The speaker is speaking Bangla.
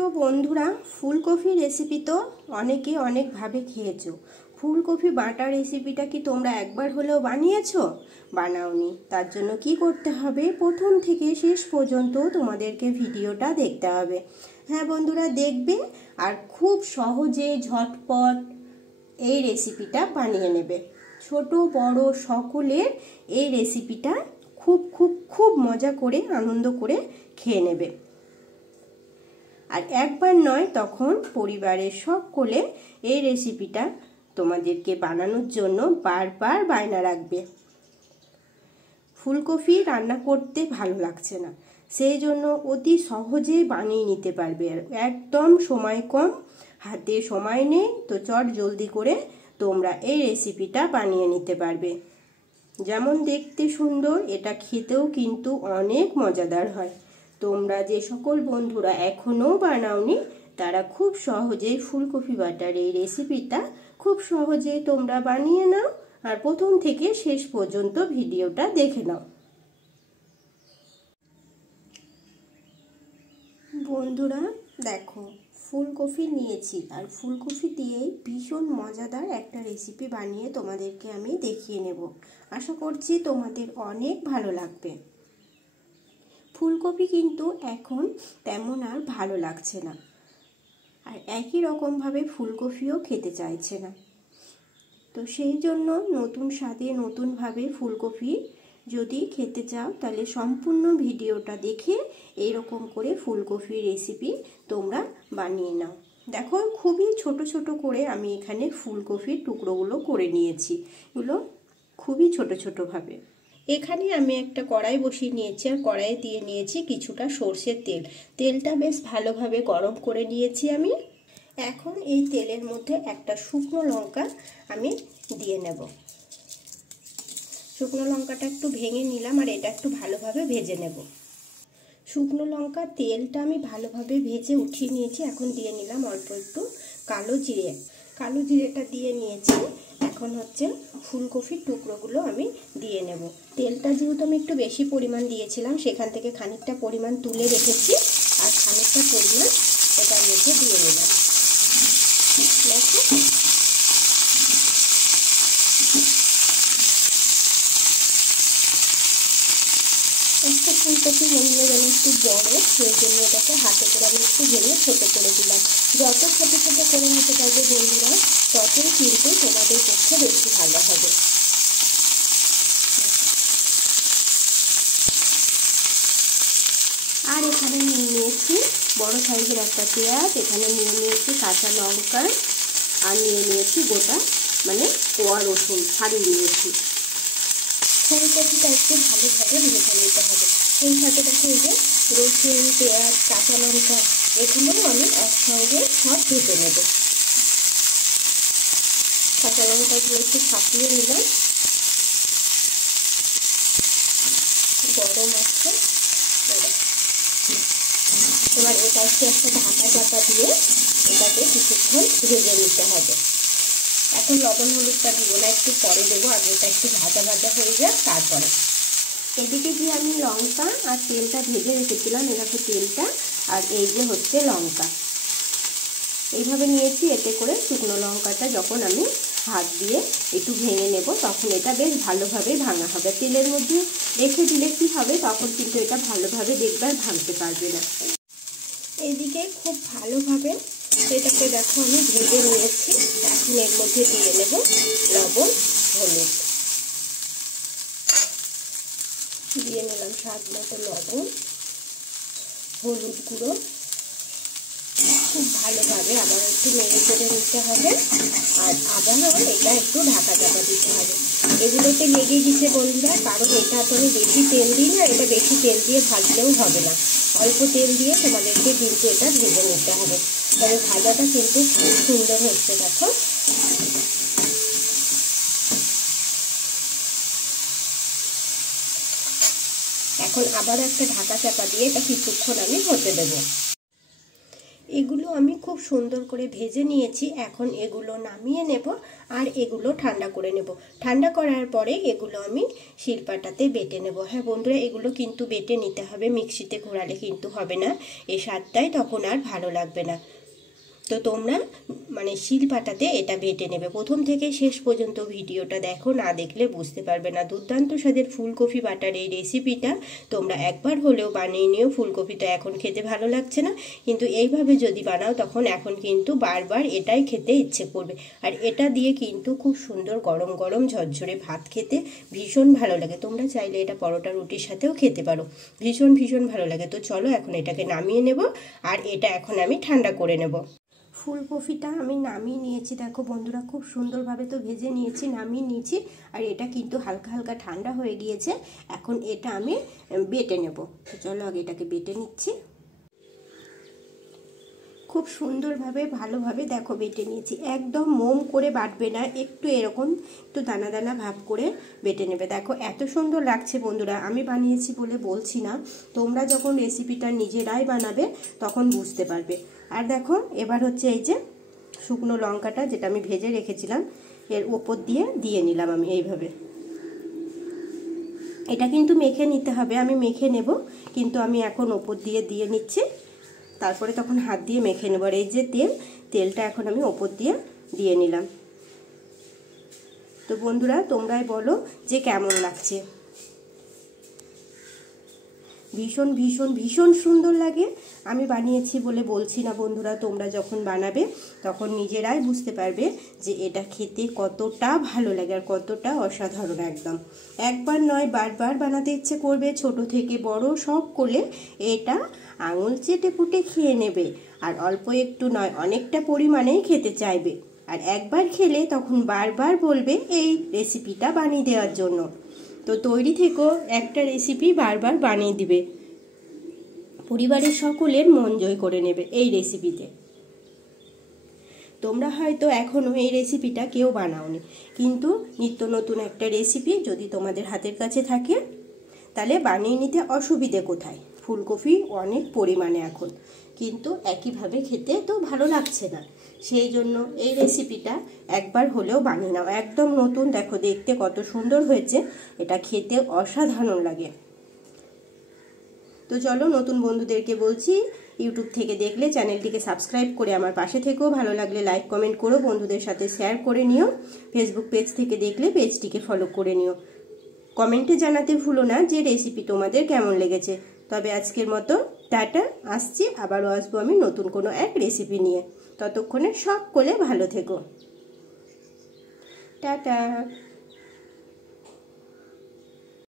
তো বন্ধুরা, ফুলকপি রেসিপি তো অনেকে অনেকভাবে খেয়েছো। ফুলকপি বাটা রেসিপিটা কি তোমরা একবার হলেও বানিয়েছো? বানাওনি? তার জন্য কি করতে হবে, প্রথম থেকে শেষ পর্যন্ত তোমাদেরকে ভিডিওটা দেখতে হবে। হ্যাঁ বন্ধুরা, দেখবে আর খুব সহজে ঝটপট এই রেসিপিটা বানিয়ে নেবে। ছোট বড় সকলের এই রেসিপিটা খুব খুব খুব মজা করে আনন্দ করে খেয়ে নেবে। আর একবার নয়, তখন পরিবারের সকলে এই রেসিপিটা তোমাদেরকে বানানোর জন্য বারবার বায়না রাখবে। ফুলকপি রান্না করতে ভালো লাগছে না, সেই জন্য অতি সহজে বানিয়ে নিতে পারবে। একদম সময় কম, হাতে সময় নেই, তো চট জলদি করে তোমরা এই রেসিপিটা বানিয়ে নিতে পারবে। যেমন দেখতে সুন্দর, এটা খেতেও কিন্তু অনেক মজাদার হয়। তোমরা যে সকল বন্ধুরা এখনো বানাওনি, তারা খুব সহজেই ফুলকপি বাটার এই রেসিপিটা খুব সহজেই তোমরা বানিয়ে নাও আর প্রথম থেকে শেষ পর্যন্ত ভিডিওটা দেখে নাও। বন্ধুরা দেখো, ফুলকপি নিয়েছি আর ফুলকপি দিয়েই ভীষণ মজাদার একটা রেসিপি বানিয়ে তোমাদেরকে আমি দেখিয়ে নেব। আশা করছি তোমাদের অনেক ভালো লাগবে। ফুলকপি কিন্তু এখন তেমন আর ভালো লাগছে না, আর একই রকমভাবে ফুলকপিও খেতে চাইছে না। তো সেই জন্য নতুন স্বাদে নতুনভাবে ফুলকপি যদি খেতে চাও, তাহলে সম্পূর্ণ ভিডিওটা দেখে এরকম করে ফুলকপির রেসিপি তোমরা বানিয়ে নাও। দেখো, খুবই ছোট ছোট করে আমি এখানে ফুলকপির টুকরোগুলো করে নিয়েছি। এগুলো খুবই ছোট ছোটোভাবে। এখানে আমি একটা কড়াই বসিয়ে নিয়েছি আর কড়াইয়ে দিয়ে নিয়েছি কিছুটা সর্ষের তেল। তেলটা বেশ ভালোভাবে গরম করে নিয়েছি আমি। এখন এই তেলের মধ্যে একটা শুকনো লঙ্কা আমি দিয়ে নেব। শুকনো লঙ্কাটা একটু ভেঙে নিলাম আর এটা একটু ভালোভাবে ভেজে নেব। শুকনো লঙ্কা তেলটা আমি ভালোভাবে ভেজে উঠিয়ে নিয়েছি। এখন দিয়ে নিলাম অল্প একটু কালো জিরে। কালো জিরেটা দিয়ে নিয়েছি। এখন হচ্ছে ফুলকপির টুকরোগুলো আমি দিয়ে নেব। তেলটা যেহেতু আমি একটু বেশি পরিমাণ দিয়েছিলাম, সেখান থেকে খানিকটা পরিমাণ তুলে রেখেছি আর খানিকটা পরিমাণ এটার মধ্যে দিয়ে নিলাম। দেখো, একটা ফুলকপি মনে হয় যেন একটু বড়, সেই জন্য এটাকে হাতে করে আমি একটু ভেঙে ছোটো করে দিলাম। যত ছোটো ছোটো করে নিতে পারবে বন্ধুরা, ততই কিন্তু তোমাদের পক্ষে বেশি ভালো হবে। আর এখানে নিয়ে নিয়েছি বড় সাইজের একটা পেঁয়াজ, এখানে নিয়ে নিয়েছি কাঁচা লঙ্কা, আর নিয়ে নিয়েছি গোটা কোয়া রসুন ছাড়িয়ে নিয়েছি। ফুলকপিটা একটু ভালোভাবে ভেজে নিতে হবে। সেই সাথে দেখো, এই যে রসুন, পেঁয়াজ, কাঁচা লঙ্কা, এগুলোও আমি একসঙ্গে সব ভেজে নেব। কাঁচা লঙ্কাগুলো একটু ফাটিয়ে নিলাম। গরম আছে, এবার এটা একটু একটা ঢাকা চাপা দিয়ে এটাকে কিছুক্ষণ ভেজে নিতে হবে। এখন লবণ হলুদটা দিব না, একটু পরে দেবো। আগে এটা একটু ভাজা ভাজা হয়ে যাক, তারপরে। এদিকে যে আমি লঙ্কা আর তেলটা ভেজে রেখেছিলাম, এটাকে তেলটা আর এই যে হচ্ছে লঙ্কা এইভাবে নিয়েছি। এতে করে শুকনো লঙ্কাটা যখন আমি হাত দিয়ে একটু ভেঙে নেব, তখন এটা বেশ ভালোভাবে ভাঙা হবে। তেলের মধ্যে রেখে দিলে কি হবে, তখন কিন্তু এটা ভালোভাবে দেখবে আর ভাঙতে পারবে না। এইদিকে খুব ভালোভাবে এটাকে দেখো আমি ভেজে নিয়েছি। এখন এর মধ্যে দিয়ে নেব লবণ, হলুদ। দিয়ে নিলাম স্বাদ মতো লবণ, হলুদ গুঁড়ো। খুব ভালোভাবে আবার একটু নেড়ে চেড়ে নিতে হবে আর আবারও এটা একটু ঢাকা চাপা দিতে হবে। এগুলোতে লেগে গেছে বন্ধুরা, কারণ এটা তো আমি বেশি তেল দিই না। এটা বেশি তেল দিয়ে ভাজলেও হবে না, অল্প তেল দিয়ে তোমাদেরকে কিন্তু এটা ভেজে নিতে হবে। তবে ভাজাটা কিন্তু খুব সুন্দর হচ্ছে। দেখো, এখন আবার একটা ঢাকা চাপা দিয়ে এটা কিছুক্ষণ আমি হতে দেব। এগুলো আমি খুব সুন্দর করে ভেজে নিয়েছি। এখন এগুলো নামিয়ে নেব আর এগুলো ঠান্ডা করে নেব। ঠান্ডা করার পরে এগুলো আমি শিলপাটাতে বেটে নেব। হ্যাঁ বন্ধুরা, এগুলো কিন্তু বেটে নিতে হবে, মিক্সিতে ঘোরালে কিন্তু হবে না, এই স্বাদটাই তখন আর ভালো লাগবে না। তো তোমরা শিলপাটাতে এটা বেটে নেবে। প্রথম থেকে শেষ পর্যন্ত ভিডিওটা দেখো, না দেখলে বুঝতে পারবে না। দুর্দান্ত স্বাদের ফুলকপি বাটার এই রেসিপিটা তোমরা একবার হলেও বানিয়ে নিও। ফুলকপি তো এখন খেতে ভালো লাগছে না, কিন্তু এইভাবে যদি বানাও তখন এখন কিন্তু বারবার এটাই খেতে ইচ্ছে করবে। আর এটা দিয়ে কিন্তু খুব সুন্দর গরম গরম ঝরঝরে ভাত খেতে ভীষণ ভালো লাগে। তোমরা চাইলে এটা পরোটা রুটির সাথেও খেতে পারো, ভীষণ ভীষণ ভালো লাগে। তো চলো এখন এটাকে নামিয়ে নেব আর এটা এখন আমি ঠান্ডা করে নেব। ফুলকপিটা আমি নামিয়ে নিয়েছি। দেখো বন্ধুরা, খুব সুন্দরভাবে তো ভেজে নিয়েছি, নামিয়ে নিয়েছি। আর এটা কিন্তু হালকা হালকা ঠান্ডা হয়ে গিয়েছে। এখন এটা আমি বেটে নেব। তো চলো আগে এটাকে বেটে নিচ্ছি। খুব সুন্দরভাবে ভালোভাবে দেখো বেটে নিয়েছি। একদম মোম করে বাটবে না, একটু এরকম একটু দানা দানা ভাব করে বেটে নেবে। দেখো এত সুন্দর লাগছে বন্ধুরা, আমি বানিয়েছি বলে বলছি না, তোমরা যখন রেসিপিটা নিজেরাই বানাবে তখন বুঝতে পারবে। আর দেখো এবার হচ্ছে এই যে শুকনো লঙ্কাটা যেটা আমি ভেজে রেখেছিলাম এর ওপর দিয়ে নিলাম আমি এইভাবে। এটা কিন্তু মেখে নিতে হবে, আমি মেখে নেব, কিন্তু আমি এখন ওপর দিয়ে নিচ্ছি। তারপরে তখন হাত দিয়ে মেখে নেব। আর এই যে তেলটা এখন আমি ওপর দিয়ে নিলাম। তো বন্ধুরা তোমরাই বলো যে কেমন লাগছে। ভীষণ ভীষণ ভীষণ সুন্দর লাগে। আমি বানিয়েছি বলে বলছি না বন্ধুরা, তোমরা যখন বানাবে তখন নিজেরাই বুঝতে পারবে যে এটা খেতে কতটা ভালো লাগে আর কতটা অসাধারণ। একদম একবার নয় বারবার বানাতে ইচ্ছে করবে। ছোট থেকে বড় সব করলে এটা আঙুল চেটে পুটে খেয়ে নেবে। আর অল্প একটু নয়, অনেকটা পরিমাণেই খেতে চাইবে। আর একবার খেলে তখন বারবার বলবে এই রেসিপিটা বানিয়ে দেওয়ার জন্য। তো তৈরি থেকো, একটা রেসিপি বারবার বানিয়ে দিবে, পরিবারের সকলের মন জয় করে নেবে এই রেসিপিতে। তোমরা হয়তো এখনও এই রেসিপিটা কেউ বানাওনি, কিন্তু নিত্য নতুন একটা রেসিপি যদি তোমাদের হাতের কাছে থাকে তাহলে বানিয়ে নিতে অসুবিধে কোথায়। ফুলকপি অনেক পরিমাণে এখন, কিন্তু একইভাবে খেতে তো ভালো লাগছে না। সেই জন্য এই রেসিপিটা একবার হলেও বানিয়ে নাও। একদম নতুন, দেখো দেখতে কত সুন্দর হয়েছে, এটা খেতে অসাধারণ লাগে। তো চলো নতুন বন্ধুদেরকে বলছি, ইউটিউব থেকে দেখলে চ্যানেলটিকে সাবস্ক্রাইব করে আমার পাশে থেকেও, ভালো লাগলে লাইক কমেন্ট করো, বন্ধুদের সাথে শেয়ার করে নিও। ফেসবুক পেজ থেকে দেখলে পেজটিকে ফলো করে নিও। কমেন্টে জানাতে ভুলো না যে রেসিপি তোমাদের কেমন লেগেছে। তবে আজকের মতো টাটা, আসছি, আবারও আসবো আমি নতুন কোনো এক রেসিপি নিয়ে। ততক্ষণে সকলে ভালো থেকো, টাটা।